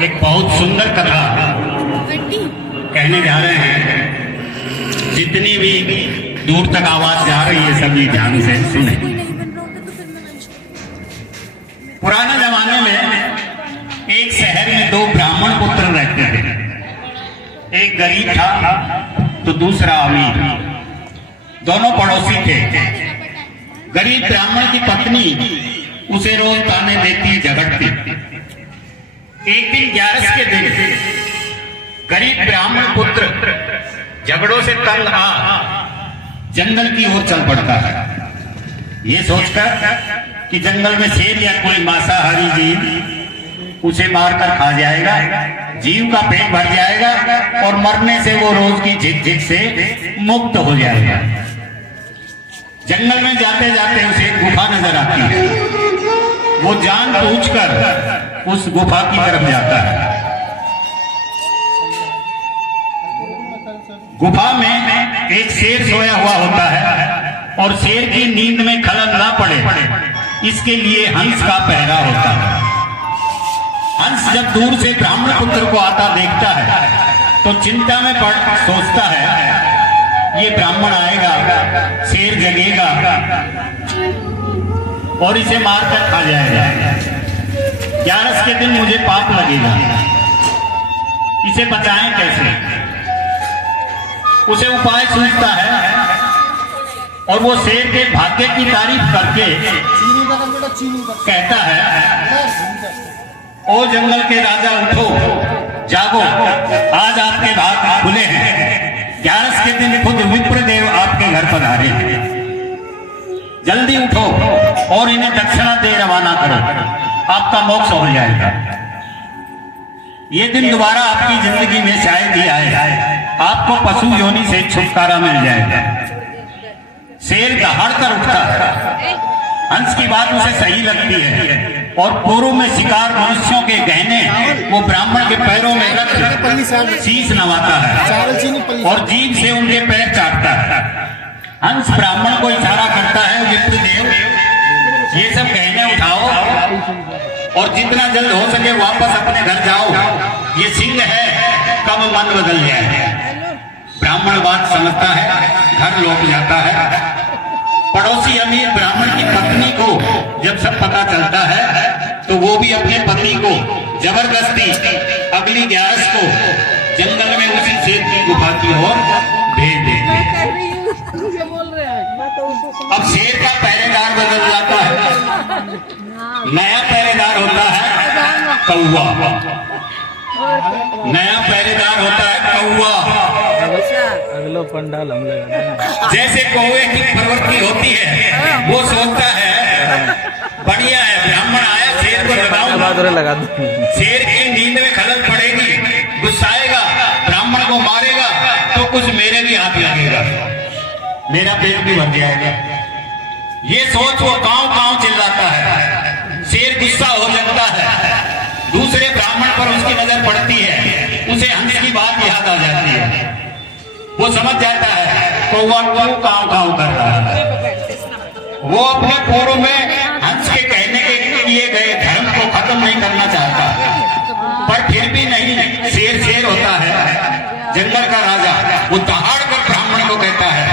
एक बहुत सुंदर कथा कहने जा रहे हैं। जितनी भी दूर तक आवाज जा रही है सभी ध्यान से सुने। पुराने जमाने में एक शहर में दो ब्राह्मण पुत्र रहते थे। एक गरीब था तो दूसरा अमीर। दोनों पड़ोसी थे। गरीब ब्राह्मण की पत्नी उसे रोज ताने देती, झगड़ती। एक दिन 11 के दिन गरीब ब्राह्मण पुत्र झगड़ों से तंग जंगल की ओर चल पड़ता है, ये सोचकर कि जंगल में शेर या कोई मांसाहारी जीव उसे मारकर खा जाएगा, जीव का पेट भर जाएगा और मरने से वो रोज की झिक-झिक से मुक्त हो जाएगा। जंगल में जाते जाते उसे एक गुफा नजर आती है। वो जानबूझकर उस गुफा की तरफ जाता है। गुफा में एक शेर सोया हुआ होता है और शेर की नींद में खलल ना पड़े इसके लिए हंस का पहरा होता है। हंस जब दूर से ब्राह्मण पुत्र को आता देखता है तो चिंता में पड़ सोचता है ये ब्राह्मण आएगा, शेर जगेगा और इसे मारकर खा जाएगा। 11 के दिन मुझे पाप लगेगा, इसे बचाएं कैसे? उसे उपाय सूझता है और वो शेर के भाग्य की तारीफ करके कहता है, ओ जंगल के राजा उठो, जागो, आज आपके भाग खुले हैं। 11 के दिन खुद विप्रदेव आपके घर पधारे हैं। जल्दी उठो और इन्हें दक्षिणा दे रवाना करो, आपका मोक्ष हो जाएगा। ये दिन दोबारा आपकी जिंदगी में शायद ही आए, आपको पशु योनि से छुटकारा मिल जाएगा। शेर दहाड़ कर उठता है। हंस की बात उसे सही लगती है और पूर्व में शिकार मनुष्यों के गहने वो ब्राह्मण के पैरों में रख शीश नवाता है और जीभ से उनके पैर चाटता है। हंस ब्राह्मण को इशारा करता है, विप्रदेव ये सब गहने उठाओ और जितना जल्द हो सके वापस अपने घर जाओ, ये सिंह है, कब मन बदल जाए। ब्राह्मण बात समझता है, घर लौट जाता है। पड़ोसी अमीर ब्राह्मण की पत्नी को जब सब पता चलता है तो वो भी अपने पति को जबरदस्ती अगली 11 को जंगल में उसी शेर की गुफा की ओर भेज देते। अब शेर का पहरेदार बदल जाता है, नया पहरेदार होता है कौवा। नया पहरेदार होता है कौवा। अगला पंडाल हम लगा। जैसे कौवे की प्रवृत्ति होती है, वो सोचता है बढ़िया है, ब्राह्मण आया, शेर को लगा दूं। शेर की नींद में खलल पड़ेगी, गुस्साएगा, ब्राह्मण को मारेगा तो कुछ मेरे भी हाथ लगेगा, मेरा पेट भी भर जाएगा। ये सोच वो कांव चिल्लाता है। शेर गुस्सा हो जाता है। दूसरे ब्राह्मण पर उसकी नजर पड़ती है, उसे हंस की बात याद आ जाती है। वो समझ जाता है कौवा क्यों कांव कर रहा है। वो अपने पूर्व में हंस के कहने के लिए गए धर्म को खत्म नहीं करना चाहता, पर फिर भी नहीं, शेर होता है, जंगल का राजा। वो दहाड़ कर ब्राह्मण को कहता है,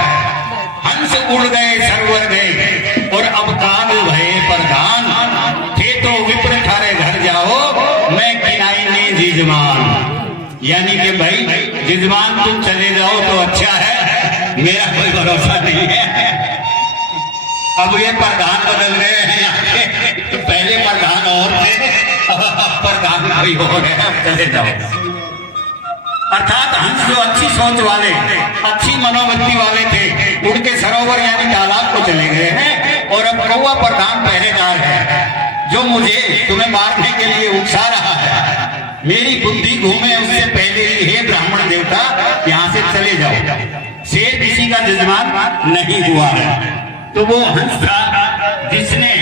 हंस उड़ गए सरवर गए और अब काग भये प्रधान, थे तो विप्र थारे घर जाओ, मैं किनाई ने जिजमान। यानी कि भाई जिजमान तुम चले जाओ तो अच्छा है, मेरा कोई भरोसा नहीं है। अब ये प्रधान बदल गए हैं, तो पहले प्रधान और थे, अब प्रधान कोई हो गया, चले जाओ। अर्थात हंस जो अच्छी सोच वाले, अच्छी मनोवृत्ति वाले थे, उड़ के सरोवर यानी तालाब को चले गए हैं और अब कौवा प्रधान पहरेदार है जो मुझे तुम्हें मारने के लिए उकसा रहा है। मेरी बुद्धि घूमे उससे पहले ही हे ब्राह्मण देवता यहाँ से चले जाओ। शेर किसी का जजमान नहीं हुआ है। तो वो हंस था जिसने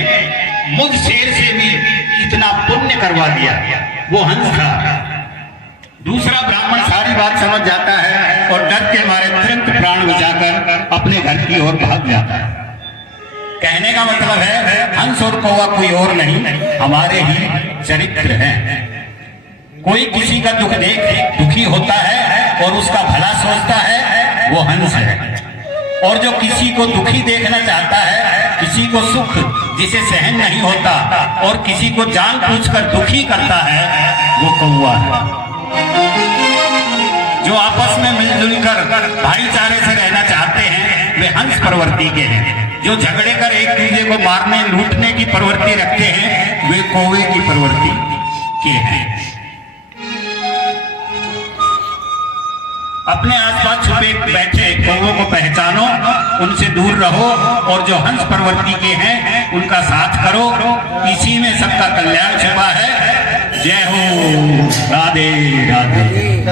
मुझ शेर से भी इतना पुण्य करवा दिया, वो हंस था। दूसरा ब्राह्मण सारी बात समझ जाता है और डर के मारे तुरंत प्राण बचाकर अपने घर की ओर भाग जाता है। कहने का मतलब है हंस और कौवा कोई और नहीं, हमारे ही चरित्र हैं। कोई किसी का दुख देख दुखी होता है और उसका भला सोचता है, वो हंस है। और जो किसी को दुखी देखना चाहता है, किसी को सुख जिसे सहन नहीं होता और किसी को जानबूझकर दुखी करता है, वो कौवा है। जो आपस में मिलजुल कर भाईचारे से रहना चाहते हैं, वे हंस प्रवृत्ति के हैं। जो झगड़े कर एक दूसरे को मारने लूटने की प्रवृत्ति रखते हैं, वे कौवे की प्रवृत्ति के हैं। अपने आसपास छुपे बैठे कौवों को पहचानो, उनसे दूर रहो और जो हंस प्रवृत्ति के हैं उनका साथ करो। इसी में सबका कल्याण छिपा है। जय हो। राधे राधे।